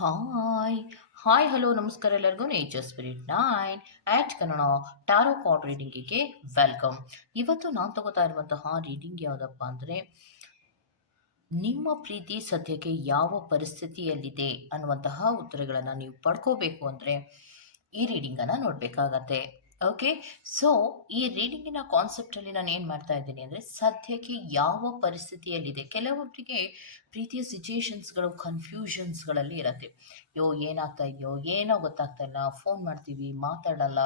Hi hi hello ನಮಸ್ಕಾರ ಎಲ್ಲರಿಗೂ. Nature spirit nine at Kannada tarot card ರೀಡಿಂಗಿಗೆ welcome ಇವತ್ತು ನಾನು ತಗೋತಾ ಇರುವಂತಹ ರೀಡಿಂಗ್ ಯಾವುದಪ್ಪ ಅಂದರೆ, ನಿಮ್ಮ ಪ್ರೀತಿ ಸದ್ಯಕ್ಕೆ ಯಾವ ಪರಿಸ್ಥಿತಿಯಲ್ಲಿದೆ ಅನ್ನುವಂತಹ ಉತ್ತರಗಳನ್ನು ನೀವು ಪಡ್ಕೋಬೇಕು ಅಂದರೆ ಈ ರೀಡಿಂಗನ್ನು ನೋಡಬೇಕಾಗತ್ತೆ. ಓಕೆ ಸೊ ಈ ರೀಡಿಂಗಿನ ಕಾನ್ಸೆಪ್ಟಲ್ಲಿ ನಾನು ಏನು ಮಾಡ್ತಾ ಇದ್ದೀನಿ ಅಂದರೆ ಸದ್ಯಕ್ಕೆ ಯಾವ ಪರಿಸ್ಥಿತಿಯಲ್ಲಿದೆ ಕೆಲವೊಬ್ಬರಿಗೆ ಪ್ರೀತಿಯ ಸಿಚುಯೇಷನ್ಸ್ಗಳು ಕನ್ಫ್ಯೂಷನ್ಸ್ಗಳಲ್ಲಿ ಇರುತ್ತೆ. ಯೋ, ಏನಾಗ್ತಾ ಇದೆಯೋ, ಏನೋ ಗೊತ್ತಾಗ್ತಾ ಇಲ್ಲ ಫೋನ್ ಮಾಡ್ತೀವಿ, ಮಾತಾಡಲ್ಲ,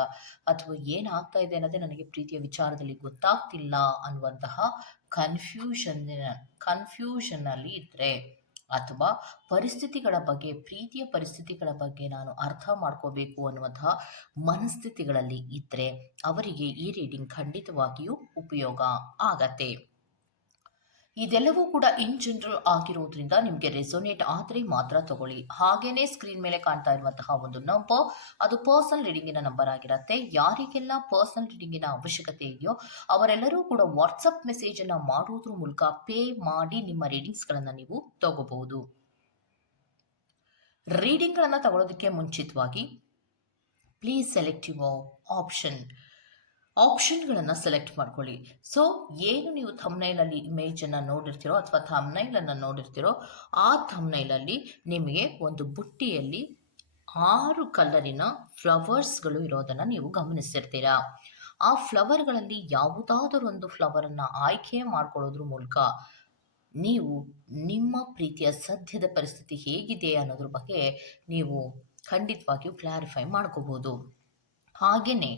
ಅಥವಾ ಏನಾಗ್ತಾ ಇದೆ ಅನ್ನೋದೇ ನನಗೆ ಪ್ರೀತಿಯ ವಿಚಾರದಲ್ಲಿ ಗೊತ್ತಾಗ್ತಿಲ್ಲ ಅನ್ನುವಂತಹ ಕನ್ಫ್ಯೂಷನ್ ಕನ್ಫ್ಯೂಷನ್ನಲ್ಲಿ ಇದ್ದರೆ ಅಥವಾ ಪರಿಸ್ಥಿತಿಗಳ ಬಗ್ಗೆ, ಪ್ರೀತಿಯ ಪರಿಸ್ಥಿತಿಗಳ ಬಗ್ಗೆ ನಾನು ಅರ್ಥ ಮಾಡ್ಕೋಬೇಕು ಅನ್ನುವಂತಹ ಮನಸ್ಥಿತಿಗಳಲ್ಲಿ ಇದ್ದರೆ ಅವರಿಗೆ ಈ ರೀಡಿಂಗ್ ಖಂಡಿತವಾಗಿಯೂ ಉಪಯೋಗ ಆಗತ್ತೆ. ಇದೆಲ್ಲವೂ ಕೂಡ ಇನ್ ಜನರಲ್ ಆಗಿರೋದ್ರಿಂದ ನಿಮಗೆ ರೆಸೊನೇಟ್ ಆದರೆ ಮಾತ್ರ ತಗೊಳ್ಳಿ. ಹಾಗೇನೆ ಸ್ಕ್ರೀನ್ ಮೇಲೆ ಕಾಣ್ತಾ ಇರುವಂತಹ ಒಂದು ನಂಬರ್ ಅದು ಪರ್ಸನಲ್ ರೀಡಿಂಗಿನ ನಂಬರ್ ಆಗಿರುತ್ತೆ. ಯಾರಿಗೆಲ್ಲ ಪರ್ಸನಲ್ ರೀಡಿಂಗಿನ ಅವಶ್ಯಕತೆ ಇದೆಯೋ ಅವರೆಲ್ಲರೂ ಕೂಡ ವಾಟ್ಸಪ್ ಮೆಸೇಜನ್ನು ಮಾಡೋದ್ರ ಮೂಲಕ ಪೇ ಮಾಡಿ ನಿಮ್ಮ ರೀಡಿಂಗ್ಸ್ಗಳನ್ನು ನೀವು ತಗೋಬಹುದು. ರೀಡಿಂಗ್ಗಳನ್ನು ತಗೊಳ್ಳೋದಕ್ಕೆ ಮುಂಚಿತವಾಗಿ ಪ್ಲೀಸ್ ಸೆಲೆಕ್ಟ್ ಯುವರ್ ಆಪ್ಷನ್ ಆಪ್ಷನ್ಗಳನ್ನು ಸೆಲೆಕ್ಟ್ ಮಾಡ್ಕೊಳ್ಳಿ. ಸೊ, ಏನು ನೀವು ಥಮ್ನೈಲಲ್ಲಿ ಇಮೇಜನ್ನು ನೋಡಿರ್ತೀರೋ ಅಥವಾ ಥಮ್ನೈಲನ್ನು ನೋಡಿರ್ತೀರೋ, ಆ ಥಮ್ನೈಲಲ್ಲಿ ನಿಮಗೆ ಒಂದು ಬುಟ್ಟಿಯಲ್ಲಿ ಆರು ಕಲರಿನ ಫ್ಲವರ್ಸ್ಗಳು ಇರೋದನ್ನು ನೀವು ಗಮನಿಸಿರ್ತೀರಾ. ಆ ಫ್ಲವರ್ಗಳಲ್ಲಿ ಯಾವುದಾದರೂ ಒಂದು ಫ್ಲವರನ್ನು ಆಯ್ಕೆ ಮಾಡ್ಕೊಳ್ಳೋದ್ರ ಮೂಲಕ ನೀವು ನಿಮ್ಮ ಪ್ರೀತಿಯ ಸದ್ಯದ ಪರಿಸ್ಥಿತಿ ಹೇಗಿದೆ ಅನ್ನೋದ್ರ ಬಗ್ಗೆ ನೀವು ಖಂಡಿತವಾಗಿಯೂ ಕ್ಲಾರಿಫೈ ಮಾಡ್ಕೋಬೋದು. ಹಾಗೆಯೇ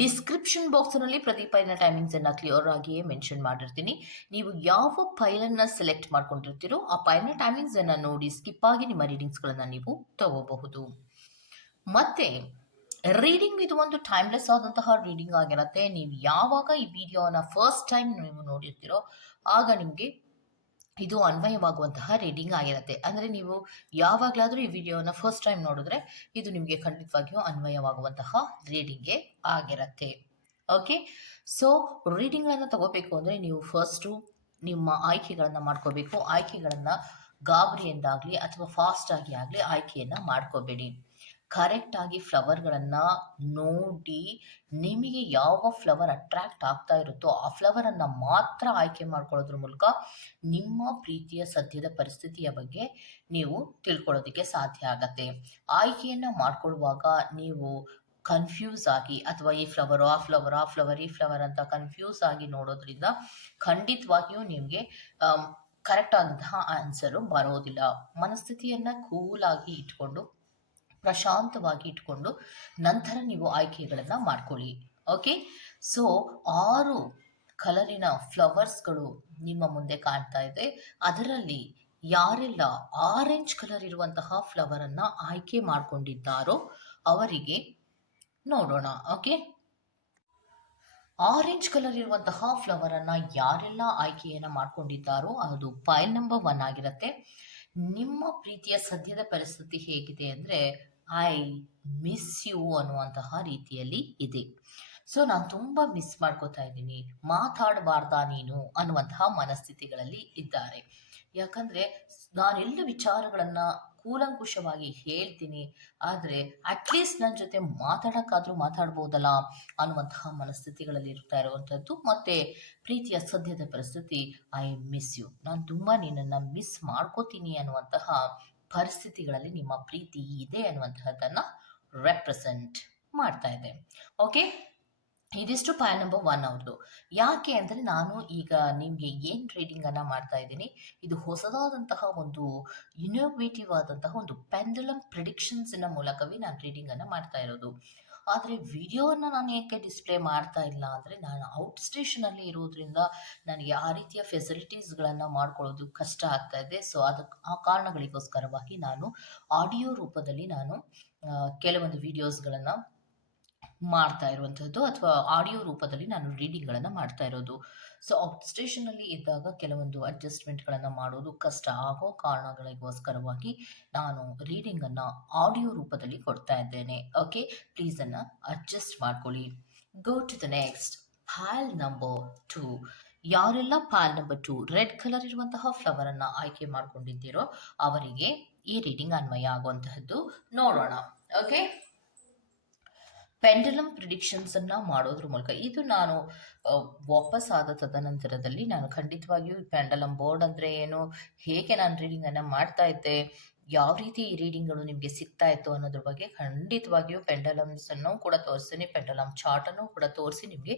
ಡಿಸ್ಕ್ರಿಪ್ಷನ್ ಬಾಕ್ಸ್ನಲ್ಲಿ ಪ್ರತಿ ಫೈಲ್ನ ಟೈಮಿಂಗ್ಸನ್ನು ಕ್ಲಿಯರ್ ಆಗಿಯೇ ಮೆನ್ಷನ್ ಮಾಡಿರ್ತೀನಿ. ನೀವು ಯಾವ ಫೈಲನ್ನು ಸೆಲೆಕ್ಟ್ ಮಾಡ್ಕೊಂಡಿರ್ತೀರೋ ಆ ಫೈಲ್ನ ಟೈಮಿಂಗ್ಸನ್ನು ನೋಡಿ ಸ್ಕಿಪ್ ಆಗಿ ನಿಮ್ಮ ರೀಡಿಂಗ್ಸ್ಗಳನ್ನು ನೀವು ತಗೋಬಹುದು. ಮತ್ತು ರೀಡಿಂಗ್ ಇದು ಒಂದು ಟೈಮ್ಲೆಸ್ ಆದಂತಹ ರೀಡಿಂಗ್ ಆಗಿರುತ್ತೆ. ನೀವು ಯಾವಾಗ ಈ ವಿಡಿಯೋನ ಫಸ್ಟ್ ಟೈಮ್ ನೀವು ನೋಡಿರ್ತೀರೋ, ಆಗ ನಿಮಗೆ ಇದು ಅನ್ವಯವಾಗುವಂತಹ ರೀಡಿಂಗ್ ಆಗಿರುತ್ತೆ. ಅಂದರೆ ನೀವು ಯಾವಾಗಲಾದರೂ ಈ ವಿಡಿಯೋನ ಫಸ್ಟ್ ಟೈಮ್ ನೋಡಿದ್ರೆ ಇದು ನಿಮಗೆ ಖಂಡಿತವಾಗಿಯೂ ಅನ್ವಯವಾಗುವಂತಹ ರೀಡಿಂಗೇ ಆಗಿರುತ್ತೆ. ಓಕೆ ಸೊ ರೀಡಿಂಗ್ಗಳನ್ನು ತಗೋಬೇಕು ಅಂದರೆ ನೀವು ಫಸ್ಟು ನಿಮ್ಮ ಆಯ್ಕೆಗಳನ್ನು ಮಾಡ್ಕೋಬೇಕು. ಆಯ್ಕೆಗಳನ್ನು ಗಾಬರಿಯಿಂದಾಗಲಿ ಅಥವಾ ಫಾಸ್ಟಾಗಿ ಆಗಲಿ ಆಯ್ಕೆಯನ್ನು ಮಾಡ್ಕೋಬೇಡಿ. ಕರೆಕ್ಟಾಗಿ ಫ್ಲವರ್ಗಳನ್ನು ನೋಡಿ ನಿಮಗೆ ಯಾವ ಫ್ಲವರ್ ಅಟ್ರಾಕ್ಟ್ ಆಗ್ತಾ ಇರುತ್ತೋ ಆ ಫ್ಲವರನ್ನು ಮಾತ್ರ ಆಯ್ಕೆ ಮಾಡ್ಕೊಳ್ಳೋದ್ರ ಮೂಲಕ ನಿಮ್ಮ ಪ್ರೀತಿಯ ಸದ್ಯದ ಪರಿಸ್ಥಿತಿಯ ಬಗ್ಗೆ ನೀವು ತಿಳ್ಕೊಳ್ಳೋದಕ್ಕೆ ಸಾಧ್ಯ ಆಗತ್ತೆ. ಆಯ್ಕೆಯನ್ನು ಮಾಡ್ಕೊಳ್ಳುವಾಗ ನೀವು ಕನ್ಫ್ಯೂಸ್ ಆಗಿ ಅಥವಾ ಈ ಫ್ಲವರ್ ಆ ಫ್ಲವರ್ ಆ ಫ್ಲವರ್ ಈ ಫ್ಲವರ್ ಅಂತ ಕನ್ಫ್ಯೂಸ್ ಆಗಿ ನೋಡೋದ್ರಿಂದ ಖಂಡಿತವಾಗಿಯೂ ನಿಮಗೆ ಕರೆಕ್ಟ್ ಆದಂತಹ ಆನ್ಸರು ಬರೋದಿಲ್ಲ. ಮನಸ್ಥಿತಿಯನ್ನು ಕೂಲಾಗಿ ಇಟ್ಕೊಂಡು ಪ್ರಶಾಂತವಾಗಿ ಇಟ್ಕೊಂಡು ನಂತರ ನೀವು ಆಯ್ಕೆಗಳನ್ನು ಮಾಡ್ಕೊಳ್ಳಿ. ಓಕೆ ಸೊ ಆರು ಕಲರಿನ ಫ್ಲವರ್ಸ್ಗಳು ನಿಮ್ಮ ಮುಂದೆ ಕಾಣ್ತಾ ಇದೆ. ಅದರಲ್ಲಿ ಯಾರೆಲ್ಲ ಆರೆಂಜ್ ಕಲರ್ ಇರುವಂತಹ ಫ್ಲವರನ್ನು ಆಯ್ಕೆ ಮಾಡಿಕೊಂಡಿದ್ದಾರೋ ಅವರಿಗೆ ನೋಡೋಣ. ಓಕೆ ಆರೆಂಜ್ ಕಲರ್ ಇರುವಂತಹ ಫ್ಲವರನ್ನು ಯಾರೆಲ್ಲ ಆಯ್ಕೆಯನ್ನು ಮಾಡ್ಕೊಂಡಿದ್ದಾರೋ ಅದು ಫೈಲ್ ನಂಬರ್ ಒನ್ ಆಗಿರುತ್ತೆ. ನಿಮ್ಮ ಪ್ರೀತಿಯ ಸದ್ಯದ ಪರಿಸ್ಥಿತಿ ಹೇಗಿದೆ ಅಂದರೆ ಐ ಮಿಸ್ ಯು ಅನ್ನುವಂತಹ ರೀತಿಯಲ್ಲಿ ಇದೆ. ಸೊ ನಾನು ತುಂಬ ಮಿಸ್ ಮಾಡ್ಕೋತಾ ಇದ್ದೀನಿ. ಮಾತಾಡಬಾರ್ದಾ ನೀನು ಅನ್ನುವಂತಹ ಮನಸ್ಥಿತಿಗಳಲ್ಲಿ ಇದ್ದಾರೆ. ಯಾಕಂದರೆ ನಾನೆಲ್ಲ ವಿಚಾರಗಳನ್ನು ಕೂಲಂಕುಷವಾಗಿ ಹೇಳ್ತೀನಿ. ಆದರೆ ಅಟ್ಲೀಸ್ಟ್ ನನ್ನ ಜೊತೆ ಮಾತಾಡೋಕ್ಕಾದರೂ ಮಾತಾಡ್ಬೋದಲ್ಲ ಅನ್ನುವಂತಹ ಮನಸ್ಥಿತಿಗಳಲ್ಲಿ ಇರ್ತಾ ಇರುವಂಥದ್ದು. ಮತ್ತು, ಪ್ರೀತಿಯ ಸದ್ಯದ ಪರಿಸ್ಥಿತಿ ಐ ಮಿಸ್ ಯು ನಾನು ತುಂಬ ನಿನ್ನನ್ನು ಮಿಸ್ ಮಾಡ್ಕೋತೀನಿ ಅನ್ನುವಂತಹ ಪರಿಸ್ಥಿತಿಗಳಲ್ಲಿ ನಿಮ್ಮ ಪ್ರೀತಿ ಇದೆ ಅನ್ನುವಂತಹದ್ದನ್ನು ರೆಪ್ರೆಸೆಂಟ್ ಮಾಡ್ತಾ ಇದೆ. ಓಕೆ ಇದಿಷ್ಟು ಪಾಯಲ್ ನಂಬರ್ ಒನ್ ಅವ್ರದ್ದು ಯಾಕೆ ಅಂದರೆ ನಾನು ಈಗ ನಿಮಗೆ ಏನು ಅನ್ನು ಮಾಡ್ತಾ ಇದ್ದೀನಿ? ಇದು ಹೊಸದಾದಂತಹ ಒಂದು ಇನೋವೇಟಿವ್ ಆದಂತಹ ಒಂದು ಪೆಂಡಲಮ್ ಪ್ರಿಡಿಕ್ಷನ್ಸ್ ಮೂಲಕವೇ ನಾನು ಟ್ರೇಡಿಂಗನ್ನು ಮಾಡ್ತಾ ಇರೋದು. ಆದರೆ ವಿಡಿಯೋನ ನಾನು ಏಕೆ ಡಿಸ್ಪ್ಲೇ ಮಾಡ್ತಾ ಇಲ್ಲ ಅಂದರೆ ನಾನು ಔಟ್ ಸ್ಟೇಷನಲ್ಲಿ ಇರೋದ್ರಿಂದ ನನಗೆ ಆ ರೀತಿಯ ಫೆಸಿಲಿಟೀಸ್ಗಳನ್ನು ಮಾಡ್ಕೊಳ್ಳೋದು ಕಷ್ಟ ಆಗ್ತಾ ಇದೆ. ಸೊ ಅದಕ್ಕೆ ಆ ಕಾರಣಗಳಿಗೋಸ್ಕರವಾಗಿ ನಾನು ಆಡಿಯೋ ರೂಪದಲ್ಲಿ ನಾನು ಕೆಲವೊಂದು ವಿಡಿಯೋಸ್ಗಳನ್ನು ಮಾಡ್ತಾ ಇರುವಂಥದ್ದು ಅಥವಾ ಆಡಿಯೋ ರೂಪದಲ್ಲಿ ನಾನು ರೀಡಿಂಗ್ಗಳನ್ನು ಮಾಡ್ತಾ ಇರೋದು. ಸೊ ಸ್ಟೇಷನಲ್ಲಿ ಇದ್ದಾಗ ಕೆಲವೊಂದು ಅಡ್ಜಸ್ಟ್ಮೆಂಟ್ಗಳನ್ನು ಮಾಡೋದು ಕಷ್ಟ. ಆಗೋ ಕಾರಣಗಳಿಗೋಸ್ಕರವಾಗಿ ನಾನು ರೀಡಿಂಗನ್ನು ಆಡಿಯೋ ರೂಪದಲ್ಲಿ ಕೊಡ್ತಾ ಇದ್ದೇನೆ. ಓಕೆ ಪ್ಲೀಸನ್ನು ಅಡ್ಜಸ್ಟ್ ಮಾಡ್ಕೊಳ್ಳಿ. Go to the next pile number two ಯಾರೆಲ್ಲ pile number two red colour ಇರುವಂತಹ ಫ್ಲವರ್ ಫ್ಲವರನ್ನು ಆಯ್ಕೆ ಮಾಡ್ಕೊಂಡಿದ್ದೀರೋ ಅವರಿಗೆ ಈ ರೀಡಿಂಗ್ ಅನ್ವಯ ಆಗುವಂತಹದ್ದು ನೋಡೋಣ. ಓಕೆ ಪೆಂಡಲಮ್ ಪ್ರಿಡಿಕ್ಷನ್ಸ್ ಅನ್ನ ಮಾಡೋದ್ರ ಮೂಲಕ. ಇದು ನಾನು ವಾಪಸ್ ಆದ ತದನಂತರದಲ್ಲಿ ನಾನು ಖಂಡಿತವಾಗಿಯೂ ಪೆಂಡಲಮ್ ಬೋರ್ಡ್ ಅಂದ್ರೆ ಏನು, ಹೇಗೆ ನಾನು ರೀಡಿಂಗ್ ಅನ್ನ ಮಾಡ್ತಾ ಇದ್ದೆ, ಯಾವ ರೀತಿ ಈ ರೀಡಿಂಗ್ಗಳು ನಿಮಗೆ ಸಿಗ್ತಾ ಇತ್ತು ಅನ್ನೋದ್ರ ಬಗ್ಗೆ ಖಂಡಿತವಾಗಿಯೂ ಪೆಂಡಲಮ್ಸ್ ಅನ್ನು ಕೂಡ ತೋರಿಸ್ತೀನಿ ಪೆಂಡಲಮ್ ಚಾರ್ಟ್ ಅನ್ನು ಕೂಡ ತೋರಿಸಿ ನಿಮಗೆ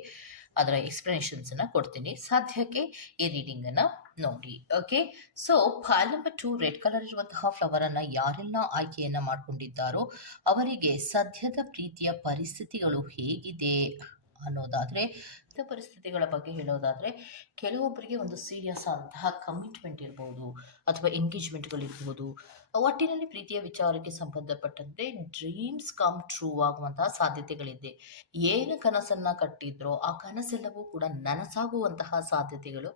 ಅದರ ಎಕ್ಸ್ಪ್ಲನೇಷನ್ಸ್ ಅನ್ನ ಕೊಡ್ತೀನಿ. ಸದ್ಯಕ್ಕೆ ಈ ರೀಡಿಂಗ್ ಅನ್ನ ನೋಡಿ okay so pile number two red colour ಇರುವಂತಹ ಫ್ಲವರ್ ಅನ್ನ ಯಾರೆಲ್ಲ ಆಯ್ಕೆಯನ್ನ ಮಾಡ್ಕೊಂಡಿದ್ದಾರೋ ಅವರಿಗೆ ಸದ್ಯದ ಪ್ರೀತಿಯ ಪರಿಸ್ಥಿತಿಗಳು ಹೇಗಿದೆ ಅನ್ನೋದಾದ್ರೆ ಇಂಥ ಪರಿಸ್ಥಿತಿಗಳ ಬಗ್ಗೆ ಹೇಳೋದಾದರೆ ಕೆಲವೊಬ್ಬರಿಗೆ ಒಂದು ಸೀರಿಯಸ್ ಆದಂತಹ ಕಮಿಟ್ಮೆಂಟ್ ಇರ್ಬೋದು ಅಥವಾ ಎಂಗೇಜ್ಮೆಂಟ್ಗಳಿರ್ಬೋದು ಒಟ್ಟಿನಲ್ಲಿ ಪ್ರೀತಿಯ ವಿಚಾರಕ್ಕೆ ಸಂಬಂಧಪಟ್ಟಂತೆ ಡ್ರೀಮ್ಸ್ ಕಮ್ ಟ್ರೂ ಆಗುವಂತಹ ಸಾಧ್ಯತೆಗಳಿದೆ. ಏನು ಕನಸನ್ನ ಕಟ್ಟಿದ್ರೋ ಆ ಕನಸೆಲ್ಲವೂ ಕೂಡ ನನಸಾಗುವಂತಹ ಸಾಧ್ಯತೆಗಳು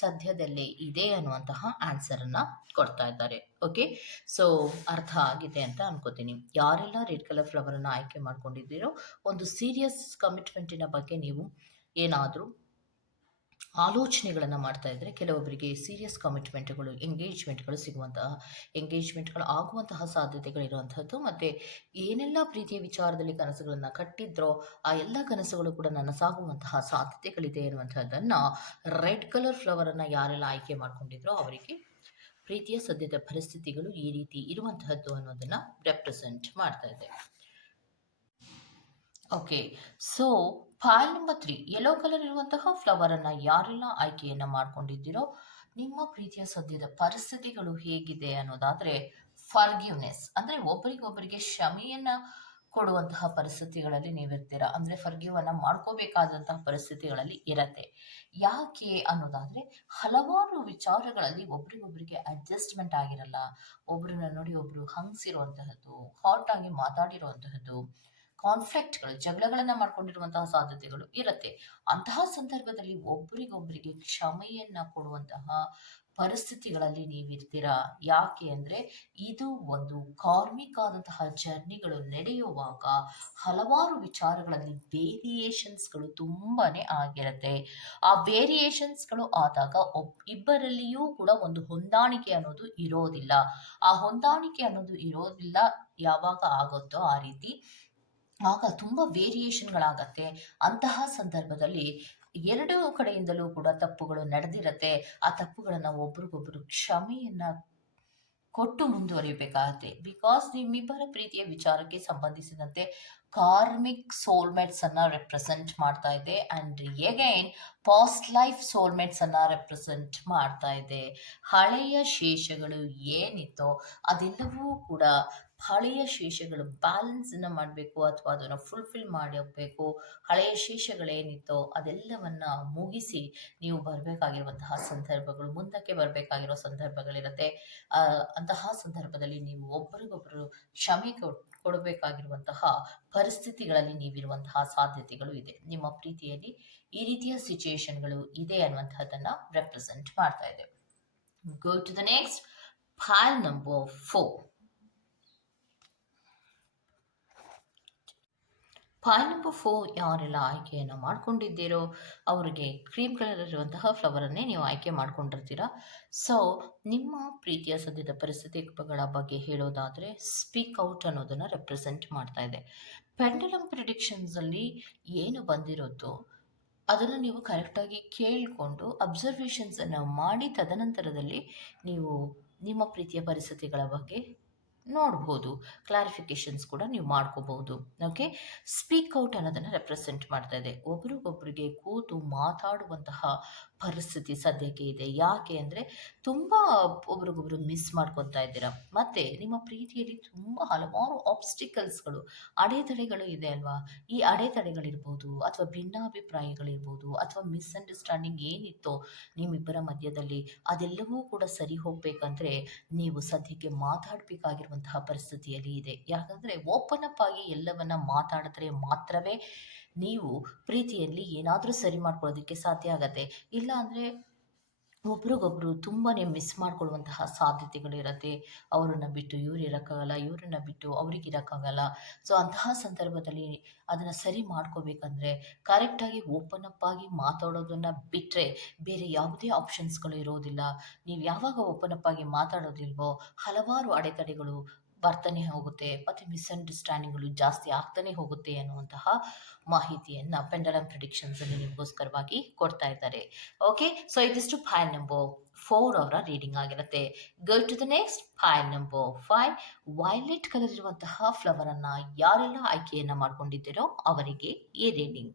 ಸದ್ಯದಲ್ಲೇ ಇದೆ ಅನ್ನುವಂತಹ ಆನ್ಸರ್ ಅನ್ನ ಕೊಡ್ತಾ ಇದ್ದಾರೆ. ಓಕೆ ಸೊ ಅರ್ಥ ಆಗಿದೆ ಅಂತ ಅನ್ಕೋತೀನಿ. ಯಾರೆಲ್ಲ ರೆಡ್ ಕಲರ್ ಫ್ಲವರ್ ಅನ್ನ ಆಯ್ಕೆ ಮಾಡ್ಕೊಂಡಿದ್ದೀರೋ, ಒಂದು ಸೀರಿಯಸ್ ಕಮಿಟ್ಮೆಂಟಿನ ಬಗ್ಗೆ ನೀವು ಏನಾದರೂ ಆಲೋಚನೆಗಳನ್ನು ಮಾಡ್ತಾ ಇದ್ದರೆ ಕೆಲವೊಬ್ಬರಿಗೆ ಸೀರಿಯಸ್ ಕಮಿಟ್ಮೆಂಟ್ಗಳು ಎಂಗೇಜ್ಮೆಂಟ್ಗಳು ಸಿಗುವಂತಹ ಎಂಗೇಜ್ಮೆಂಟ್ಗಳು ಆಗುವಂತಹ ಸಾಧ್ಯತೆಗಳಿರುವಂಥದ್ದು ಮತ್ತು ಏನೆಲ್ಲ ಪ್ರೀತಿಯ ವಿಚಾರದಲ್ಲಿ ಕನಸುಗಳನ್ನು ಕಟ್ಟಿದ್ರೋ ಆ ಎಲ್ಲ ಕನಸುಗಳು ಕೂಡ ನನಸಾಗುವಂತಹ ಸಾಧ್ಯತೆಗಳಿದೆ ಅನ್ನುವಂಥದ್ದನ್ನು ರೆಡ್ ಕಲರ್ ಫ್ಲವರನ್ನು ಯಾರೆಲ್ಲ ಆಯ್ಕೆ ಮಾಡಿಕೊಂಡಿದ್ರೋ ಅವರಿಗೆ ಪ್ರೀತಿಯ ಸದ್ಯದ ಪರಿಸ್ಥಿತಿಗಳು ಈ ರೀತಿ ಇರುವಂತಹದ್ದು ಅನ್ನೋದನ್ನು ರೆಪ್ರೆಸೆಂಟ್ ಮಾಡ್ತಾ ಇದೆ okay so pile number three yellow colour ಇರುವಂತಹ ಫ್ಲವರ್ ಅನ್ನ ಯಾರೆಲ್ಲ ಆಯ್ಕೆಯನ್ನ ಮಾಡ್ಕೊಂಡಿದ್ದೀರೋ, ನಿಮ್ಮ ಪ್ರೀತಿಯ ಸದ್ಯದ ಪರಿಸ್ಥಿತಿಗಳು ಹೇಗಿದೆ ಅನ್ನೋದಾದ್ರೆ ಫರ್ಗಿವ್ನೆಸ್ ಅಂದ್ರೆ ಒಬ್ಬರಿಗೊಬ್ಬರಿಗೆ ಕ್ಷಮೆಯನ್ನ ಕೊಡುವಂತಹ ಪರಿಸ್ಥಿತಿಗಳಲ್ಲಿ ನೀವಿರ್ತೀರಾ. ಅಂದ್ರೆ ಫರ್ಗಿವನ್ನ ಮಾಡ್ಕೋಬೇಕಾದಂತಹ ಪರಿಸ್ಥಿತಿಗಳಲ್ಲಿ ಇರತ್ತೆ. ಯಾಕೆ ಅನ್ನೋದಾದ್ರೆ, ಹಲವಾರು ವಿಚಾರಗಳಲ್ಲಿ ಒಬ್ರಿಗೊಬ್ರಿಗೆ ಅಡ್ಜಸ್ಟ್ಮೆಂಟ್ ಆಗಿರಲ್ಲ. ಒಬ್ರನ್ನ ನೋಡಿ ಒಬ್ರು ಹಂಗ್ಸಿರುವಂತಹದ್ದು ಹಾಟ್ ಆಗಿ ಮಾತಾಡಿರುವಂತಹದ್ದು ಕಾನ್ಫ್ಲಿಕ್ಟ್ಗಳು, ಜಗಳಗಳನ್ನು ಮಾಡ್ಕೊಂಡಿರುವಂತಹ ಸಾಧ್ಯತೆಗಳು ಇರುತ್ತೆ. ಅಂತಹ ಸಂದರ್ಭದಲ್ಲಿ ಒಬ್ಬರಿಗೊಬ್ಬರಿಗೆ ಕ್ಷಮೆಯನ್ನ ಕೊಡುವಂತಹ ಪರಿಸ್ಥಿತಿಗಳಲ್ಲಿ ನೀವಿರ್ತೀರಾ ಯಾಕೆ ಅಂದರೆ ಇದು ಒಂದು ಕಾರ್ಮಿಕ ಆದಂತಹ ಜರ್ನಿಗಳು ನಡೆಯುವಾಗ ಹಲವಾರು ವಿಚಾರಗಳಲ್ಲಿ ವೇರಿಯೇಷನ್ಸ್ಗಳು ತುಂಬಾನೇ ಆಗಿರುತ್ತೆ. ಆ ವೇರಿಯೇಷನ್ಸ್ಗಳು ಆದಾಗ ಒಬ್, ಇಬ್ಬರಲ್ಲಿಯೂ ಕೂಡ ಒಂದು ಹೊಂದಾಣಿಕೆ ಅನ್ನೋದು ಇರೋದಿಲ್ಲ. ಆ ಹೊಂದಾಣಿಕೆ ಅನ್ನೋದು ಇರೋದಿಲ್ಲ ಯಾವಾಗ ಆಗುತ್ತೋ ಆ ರೀತಿ ಆಗ ತುಂಬ ವೇರಿಯೇಷನ್ಗಳಾಗತ್ತೆ ಅಂತಹ ಸಂದರ್ಭದಲ್ಲಿ ಎರಡು ಕಡೆಯಿಂದಲೂ ಕೂಡ ತಪ್ಪುಗಳು ನಡೆದಿರತ್ತೆ. ಆ ತಪ್ಪುಗಳನ್ನು ಒಬ್ರಿಗೊಬ್ರು ಕ್ಷಮೆಯನ್ನ ಕೊಟ್ಟು ಮುಂದುವರಿಬೇಕಾಗತ್ತೆ. ಬಿಕಾಸ್ ನಿಮ್ಮಿಬ್ಬರ ಪ್ರೀತಿಯ ವಿಚಾರಕ್ಕೆ ಸಂಬಂಧಿಸಿದಂತೆ ಕಾರ್ಮಿಕ್ ಸೋಲ್ಮೇಟ್ಸ್ ಅನ್ನ ರೆಪ್ರೆಸೆಂಟ್ ಮಾಡ್ತಾ ಇದೆ. And again past life soulmates ಅನ್ನ ರೆಪ್ರೆಸೆಂಟ್ ಮಾಡ್ತಾ ಇದೆ. ಹಳೆಯ ಶೇಷಗಳು ಏನಿತ್ತೋ ಅದೆಲ್ಲವೂ ಕೂಡ ಹಳೆಯ ಶೇಷಗಳು ಬ್ಯಾಲೆನ್ಸ್ ಅನ್ನ ಮಾಡಬೇಕು ಅಥವಾ ಅದನ್ನು ಫುಲ್ಫಿಲ್ ಮಾಡಬೇಕು. ಹಳೆಯ ಶೇಷಗಳೇನಿತ್ತೋ ಅದೆಲ್ಲವನ್ನ ಮುಗಿಸಿ ನೀವು ಬರಬೇಕಾಗಿರುವಂತಹ ಸಂದರ್ಭಗಳು, ಮುಂದಕ್ಕೆ ಬರಬೇಕಾಗಿರೋ ಸಂದರ್ಭಗಳಿರುತ್ತೆ. ಅಂತಹ ಸಂದರ್ಭದಲ್ಲಿ ನೀವು ಒಬ್ಬರಿಗೊಬ್ಬರು ಕ್ಷಮೆ ಕೊಡ್- ಕೊಡಬೇಕಾಗಿರುವಂತಹ ಪರಿಸ್ಥಿತಿಗಳಲ್ಲಿ ನೀವಿರುವಂತಹ ಸಾಧ್ಯತೆಗಳು ಇದೆ. ನಿಮ್ಮ ಪ್ರೀತಿಯಲ್ಲಿ ಈ ರೀತಿಯ ಸಿಚುಯೇಷನ್ಗಳು ಇದೆ ಅನ್ನುವಂತಹದ್ದನ್ನ ರೆಪ್ರೆಸೆಂಟ್ ಮಾಡ್ತಾ ಇದೆ. Go to the next pile number four pile number four ಯಾರೆಲ್ಲ ಆಯ್ಕೆಯನ್ನು ಮಾಡ್ಕೊಂಡಿದ್ದೀರೋ ಅವರಿಗೆ ಕ್ರೀಮ್ ಕಲರ್ ಇರುವಂತಹ ಫ್ಲವರನ್ನೇ ನೀವು ಆಯ್ಕೆ ಮಾಡ್ಕೊಂಡಿರ್ತೀರಾ. ಸೊ ನಿಮ್ಮ ಪ್ರೀತಿಯ ಸದ್ಯದ ಪರಿಸ್ಥಿತಿಗಳ ಬಗ್ಗೆ ಹೇಳೋದಾದರೆ ಸ್ಪೀಕ್ ಔಟ್ ಅನ್ನೋದನ್ನು ರೆಪ್ರೆಸೆಂಟ್ ಮಾಡ್ತಾ ಇದೆ. ಪೆಂಡಲಮ್ ಪ್ರಿಡಿಕ್ಷನ್ಸಲ್ಲಿ ಏನು ಬಂದಿರೋದು, ಅದನ್ನು ನೀವು ಕರೆಕ್ಟಾಗಿ ಕೇಳಿಕೊಂಡು ಅಬ್ಸರ್ವೇಷನ್ಸನ್ನು ಮಾಡಿ ತದನಂತರದಲ್ಲಿ ನೀವು ನಿಮ್ಮ ಪ್ರೀತಿಯ ಪರಿಸ್ಥಿತಿಗಳ ಬಗ್ಗೆ ನೋಡ್ಬೋದು. ಕ್ಲಾರಿಫಿಕೇಶನ್ಸ್ ಕೂಡ ನೀವು ಮಾಡ್ಕೋಬಹುದು ಓಕೆ ಸ್ಪೀಕ್ ಔಟ್ ಅನ್ನೋದನ್ನು ರೆಪ್ರೆಸೆಂಟ್ ಮಾಡ್ತಾ ಇದೆ. ಒಬ್ರಿಗೊಬ್ರಿಗೆ ಕೂತು ಮಾತಾಡುವಂತಹ ಪರಿಸ್ಥಿತಿ ಸದ್ಯಕ್ಕೆ ಇದೆ. ಯಾಕೆ ಅಂದರೆ ತುಂಬ ಒಬ್ರಿಗೊಬ್ರು ಮಿಸ್ ಮಾಡ್ಕೊತಾ ಇದ್ದೀರಾ? ಮತ್ತು ನಿಮ್ಮ ಪ್ರೀತಿಯಲ್ಲಿ ತುಂಬ ಹಲವಾರು ಆಬ್ಸ್ಟಿಕಲ್ಸ್ಗಳು ಅಡೆತಡೆಗಳು ಇದೆ ಅಲ್ವಾ? ಈ ಅಡೆತಡೆಗಳಿರ್ಬೋದು ಅಥವಾ ಭಿನ್ನಾಭಿಪ್ರಾಯಗಳಿರ್ಬೋದು ಅಥವಾ ಮಿಸ್ಅಂಡರ್ಸ್ಟ್ಯಾಂಡಿಂಗ್ ಏನಿತ್ತೋ ನಿಮ್ಮಿಬ್ಬರ ಮಧ್ಯದಲ್ಲಿ ಅದೆಲ್ಲವೂ ಕೂಡ ಸರಿ ಹೋಗಬೇಕಂದ್ರೆ ನೀವು ಸದ್ಯಕ್ಕೆ ಮಾತಾಡಬೇಕಾಗಿರುವಂತಹ ಪರಿಸ್ಥಿತಿಯಲ್ಲಿ ಇದೆ. ಯಾಕಂದರೆ ಓಪನ್ ಅಪ್ ಆಗಿ ಎಲ್ಲವನ್ನ ಮಾತಾಡಿದ್ರೆ ಮಾತ್ರವೇ ನೀವು ಪ್ರೀತಿಯಲ್ಲಿ ಏನಾದರೂ ಸರಿ ಮಾಡ್ಕೊಳ್ಳೋದಕ್ಕೆ ಸಾಧ್ಯ ಆಗತ್ತೆ. ಇಲ್ಲ ಅಂದರೆ ಒಬ್ರಿಗೊಬ್ರು ತುಂಬಾ ಮಿಸ್ ಮಾಡ್ಕೊಳ್ಳುವಂತಹ ಸಾಧ್ಯತೆಗಳಿರತ್ತೆ. ಅವರನ್ನು ಬಿಟ್ಟು ಇವ್ರು ಇರೋಕ್ಕಾಗಲ್ಲ, ಇವರನ್ನ ಬಿಟ್ಟು ಅವ್ರಿಗೆ ಇರೋಕ್ಕಾಗಲ್ಲ. ಸೊ ಅಂತಹ ಸಂದರ್ಭದಲ್ಲಿ ಅದನ್ನು ಸರಿ ಮಾಡ್ಕೋಬೇಕಂದ್ರೆ ಕರೆಕ್ಟಾಗಿ ಓಪನ್ ಅಪ್ ಆಗಿ ಮಾತಾಡೋದನ್ನು ಬಿಟ್ಟರೆ ಬೇರೆ ಯಾವುದೇ ಆಪ್ಷನ್ಸ್ಗಳು ಇರೋದಿಲ್ಲ. ನೀವು ಯಾವಾಗ ಓಪನ್ ಅಪ್ ಆಗಿ ಮಾತಾಡೋದಿಲ್ವೋ ಹಲವಾರು ಅಡೆತಡೆಗಳು ಬರ್ತಾನೆ ಹೋಗುತ್ತೆ, ಮತ್ತು ಮಿಸ್ಅಂಡರ್ಸ್ಟ್ಯಾಂಡಿಂಗ್ಗಳು ಜಾಸ್ತಿ ಆಗ್ತಾನೆ ಹೋಗುತ್ತೆ ಅನ್ನುವಂತಹ ಮಾಹಿತಿಯನ್ನು ಪೆಂಡಲಮ್ ಪ್ರಿಡಿಕ್ಷನ್ಸಲ್ಲಿ ನಿಮಗೋಸ್ಕರವಾಗಿ ಕೊಡ್ತಾ ಇದ್ದಾರೆ. ಓಕೆ ಸೊ ಇದಿಷ್ಟು ಫೈಲ್ ನಂಬರ್ ಫೋರ್ ಅವರ ರೀಡಿಂಗ್ ಆಗಿರುತ್ತೆ. Go to the next pile number five violet colour ಇರುವಂತಹ ಫ್ಲವರನ್ನು ಯಾರೆಲ್ಲ ಆಯ್ಕೆಯನ್ನು ಮಾಡ್ಕೊಂಡಿದ್ದೀರೋ ಅವರಿಗೆ ಈ ರೀಡಿಂಗ್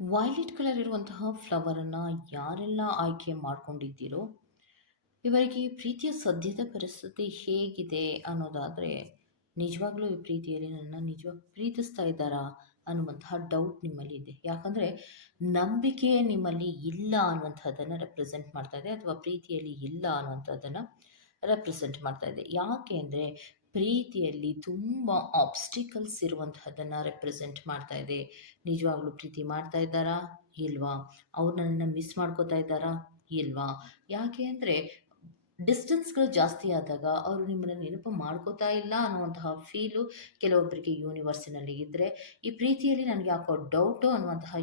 ವೈಲೆಟ್ ಕಲರ್ ಇರುವಂತಹ ಫ್ಲವರನ್ನು ಯಾರೆಲ್ಲ ಆಯ್ಕೆ ಮಾಡ್ಕೊಂಡಿದ್ದೀರೋ ಇವರಿಗೆ ಪ್ರೀತಿಯ ಸದ್ಯದ ಪರಿಸ್ಥಿತಿ ಹೇಗಿದೆ ಅನ್ನೋದಾದರೆ, ನಿಜವಾಗ್ಲೂ ಈ ಪ್ರೀತಿಯಲ್ಲಿ ನನ್ನ ನಿಜವಾಗಿ ಪ್ರೀತಿಸ್ತಾ ಇದ್ದಾರಾ ಅನ್ನುವಂತಹ ಡೌಟ್ ನಿಮ್ಮಲ್ಲಿ ಇದೆ. ಯಾಕಂದರೆ, ನಂಬಿಕೆ ನಿಮ್ಮಲ್ಲಿ ಇಲ್ಲ ಅನ್ನುವಂಥದ್ದನ್ನು ರೆಪ್ರೆಸೆಂಟ್ ಮಾಡ್ತಾ ಇದೆ ಅಥವಾ ಪ್ರೀತಿಯಲ್ಲಿ ಇಲ್ಲ ಅನ್ನುವಂಥದ್ದನ್ನು ರೆಪ್ರೆಸೆಂಟ್ ಮಾಡ್ತಾ ಇದೆ. ಯಾಕೆ ಅಂದರೆ, ಪ್ರೀತಿಯಲ್ಲಿ ತುಂಬ ಆಬ್ಸ್ಟಿಕಲ್ಸ್ ಇರುವಂತಹದ್ದನ್ನು ರೆಪ್ರೆಸೆಂಟ್ ಮಾಡ್ತಾ ಇದೆ. ನಿಜವಾಗ್ಲೂ ಪ್ರೀತಿ ಮಾಡ್ತಾ ಇದ್ದಾರಾ ಇಲ್ವಾ? ಅವ್ರು ನನ್ನನ್ನು ಮಿಸ್ ಮಾಡ್ಕೋತಾ ಇದ್ದಾರಾ ಇಲ್ವಾ? ಯಾಕೆ ಅಂದರೆ ಡಿಸ್ಟೆನ್ಸ್ಗಳು ಜಾಸ್ತಿ ಆದಾಗ ಅವರು ನಿಮ್ಮನ್ನು ನೆನಪು ಮಾಡ್ಕೋತಾ ಇಲ್ಲ ಅನ್ನುವಂತಹ ಫೀಲು ಕೆಲವೊಬ್ಬರಿಗೆ ಯೂನಿವರ್ಸಿನಲ್ಲಿ ಇದ್ದರೆ ಈ ಪ್ರೀತಿಯಲ್ಲಿ ನನಗೆ ಯಾಕೋ ಡೌಟು ಅನ್ನುವಂತಹ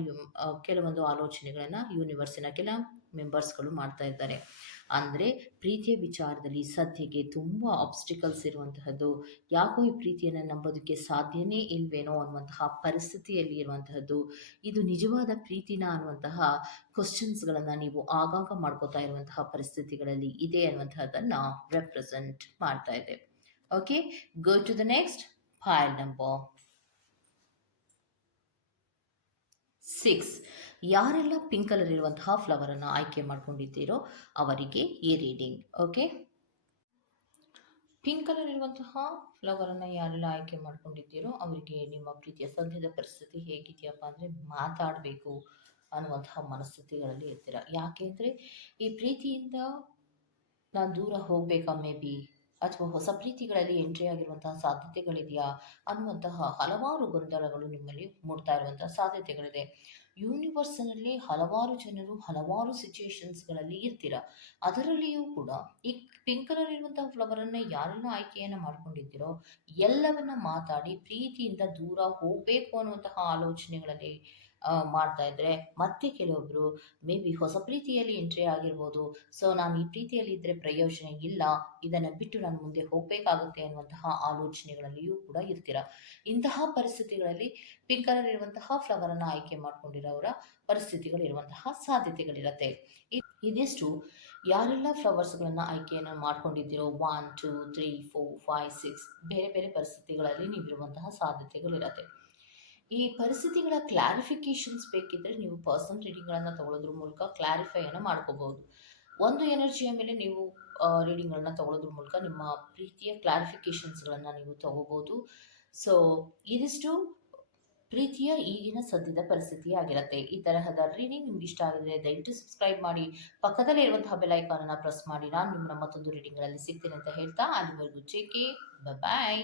ಕೆಲವೊಂದು ಆಲೋಚನೆಗಳನ್ನು ಯೂನಿವರ್ಸಿನ ಕೆಲ ಮೆಂಬರ್ಸ್ಗಳು ಮಾಡ್ತಾ ಇದ್ದಾರೆ. ಅಂದರೆ ಪ್ರೀತಿಯ ವಿಚಾರದಲ್ಲಿ ಸದ್ಯಕ್ಕೆ ತುಂಬ ಆಬ್ಸ್ಟಿಕಲ್ಸ್ ಇರುವಂತಹದ್ದು, ಯಾಕೋ ಈ ಪ್ರೀತಿಯನ್ನು ನಂಬೋದಕ್ಕೆ ಸಾಧ್ಯನೇ ಇಲ್ವೇನೋ ಅನ್ನುವಂತಹ ಪರಿಸ್ಥಿತಿಯಲ್ಲಿ ಇರುವಂತಹದ್ದು, ಇದು ನಿಜವಾದ ಪ್ರೀತಿನ ಅನ್ನುವಂತಹ ಕ್ವಶನ್ಸ್ಗಳನ್ನು ನೀವು ಆಗಾಗ ಮಾಡ್ಕೋತಾ ಇರುವಂತಹ ಪರಿಸ್ಥಿತಿಗಳಲ್ಲಿ ಇದೆ ಅನ್ನುವಂತಹದ್ದನ್ನು ರೆಪ್ರೆಸೆಂಟ್ ಮಾಡ್ತಾ ಇದೆ. Okay go to the next pile number six ಯಾರೆಲ್ಲ ಪಿಂಕ್ ಕಲರ್ ಇರುವಂತಹ ಫ್ಲವರನ್ನು ಆಯ್ಕೆ ಮಾಡ್ಕೊಂಡಿದ್ದೀರೋ ಅವರಿಗೆ ಈ ರೀಡಿಂಗ್ ಓಕೆ ಪಿಂಕ್ ಕಲರ್ ಇರುವಂತಹ ಫ್ಲವರನ್ನು ಯಾರೆಲ್ಲ ಆಯ್ಕೆ ಮಾಡ್ಕೊಂಡಿದ್ದೀರೋ ಅವರಿಗೆ ನಿಮ್ಮ ಪ್ರೀತಿಯ ಸದ್ಯದ ಪರಿಸ್ಥಿತಿ ಹೇಗಿದೆಯಪ್ಪ ಅಂದರೆ ಮಾತಾಡಬೇಕು ಅನ್ನುವಂತಹ ಮನಸ್ಥಿತಿಗಳಲ್ಲಿ ಇರ್ತೀರ. ಯಾಕೆ ಅಂದರೆ ಈ ಪ್ರೀತಿಯಿಂದ ನಾನು ದೂರ ಹೋಗಬೇಕಾ ಮೇ ಬಿ ಅಥವಾ ಹೊಸ ಪ್ರೀತಿಗಳಲ್ಲಿ ಎಂಟ್ರಿ ಆಗಿರುವಂತಹ ಸಾಧ್ಯತೆಗಳಿದೆಯಾ ಅನ್ನುವಂತಹ ಹಲವಾರು ಗೊಂದಲಗಳು ನಿಮ್ಮಲ್ಲಿ ಮೂಡ್ತಾ ಇರುವಂತಹ ಸಾಧ್ಯತೆಗಳಿದೆ. ಯೂನಿವರ್ಸ್ನಲ್ಲಿ ಹಲವಾರು ಜನರು ಹಲವಾರು ಸಿಚುಯೇಷನ್ಸ್ಗಳಲ್ಲಿ ಇರ್ತೀರ? ಅದರಲ್ಲಿಯೂ ಕೂಡ ಈ ಪಿಂಕ್ ಕಲರ್ ಇರುವಂತಹ ಅನ್ನ ಯಾರನ್ನ ಆಯ್ಕೆಯನ್ನು ಮಾಡ್ಕೊಂಡಿದ್ದೀರೋ, ಎಲ್ಲವನ್ನ ಮಾತಾಡಿ ಪ್ರೀತಿಯಿಂದ ದೂರ ಹೋಗಬೇಕು ಅನ್ನುವಂತಹ ಆಲೋಚನೆಗಳಲ್ಲಿ ಮಾಡ್ತಾ ಇದ್ರೆ. ಮತ್ತೆ ಕೆಲವೊಬ್ರು ಮೇ ಬಿ ಹೊಸ ಪ್ರೀತಿಯಲ್ಲಿ ಎಂಟ್ರಿ ಆಗಿರ್ಬೋದು. ಸೊ ನಾನು ಈ ಪ್ರೀತಿಯಲ್ಲಿ ಇದ್ದರೆ ಪ್ರಯೋಜನ ಇಲ್ಲ. ಇದನ್ನು ಬಿಟ್ಟು ನಾನು ಮುಂದೆ ಹೋಗ್ಬೇಕಾಗುತ್ತೆ ಅನ್ನುವಂತಹ ಆಲೋಚನೆಗಳಲ್ಲಿಯೂ ಕೂಡ ಇರ್ತೀರ. ಇಂತಹ ಪರಿಸ್ಥಿತಿಗಳಲ್ಲಿ ಪಿಂಕ್ ಕಲರ್ ಇರುವಂತಹ ಫ್ಲವರನ್ನು ಆಯ್ಕೆ ಮಾಡ್ಕೊಂಡಿರೋರ ಪರಿಸ್ಥಿತಿಗಳು ಇರುವಂತಹ ಸಾಧ್ಯತೆಗಳಿರತ್ತೆ. ಇದಿಷ್ಟು. ಯಾರೆಲ್ಲ ಫ್ಲವರ್ಸ್ಗಳನ್ನು ಆಯ್ಕೆಯನ್ನು ಮಾಡ್ಕೊಂಡಿದ್ದೀರೋ? One two three four five six ಬೇರೆ ಬೇರೆ ಪರಿಸ್ಥಿತಿಗಳಲ್ಲಿ ನೀವಿರುವಂತಹ ಸಾಧ್ಯತೆಗಳಿರುತ್ತೆ. ಈ ಪರಿಸ್ಥಿತಿಗಳ ಕ್ಲಾರಿಫಿಕೇಶನ್ಸ್ ಬೇಕಿದ್ದರೆ ನೀವು ಪರ್ಸನಲ್ ರೀಡಿಂಗ್ಗಳನ್ನು ತಗೊಳ್ಳೋದ್ರ ಮೂಲಕ ಕ್ಲಾರಿಫೈಯನ್ನು ಮಾಡ್ಕೋಬಹುದು ಒಂದು ಎನರ್ಜಿಯ ಮೇಲೆ ನೀವು ರೀಡಿಂಗ್ಗಳನ್ನ ತಗೊಳ್ಳೋದ್ರ ಮೂಲಕ ನಿಮ್ಮ ಪ್ರೀತಿಯ ಕ್ಲಾರಿಫಿಕೇಶನ್ಸ್ಗಳನ್ನು ನೀವು ತಗೋಬೋದು. ಸೊ ಇದಿಷ್ಟು ಪ್ರೀತಿಯ ಈಗಿನ ಸದ್ಯದ ಪರಿಸ್ಥಿತಿ ಆಗಿರುತ್ತೆ. ಈ ತರಹದ ರೀಡಿಂಗ್ ನಿಮ್ಗೆ ಇಷ್ಟ ಆಗಿದ್ರೆ ದಯವಿಟ್ಟು ಸಬ್ಸ್ಕ್ರೈಬ್ ಮಾಡಿ, ಪಕ್ಕದಲ್ಲೇ ಇರುವಂತಹ ಬೆಲ್ ಅನ್ನ ಪ್ರೆಸ್ ಮಾಡಿ. ನಾನು ನಿಮ್ಮನ್ನ ಮತ್ತೊಂದು ರೀಡಿಂಗ್ಗಳಲ್ಲಿ ಸಿಗ್ತೇನೆ ಅಂತ ಹೇಳ್ತಾ, ಅಲ್ಲಿವರೆಗೂ ಚೇಕೆ ಬಾಯ್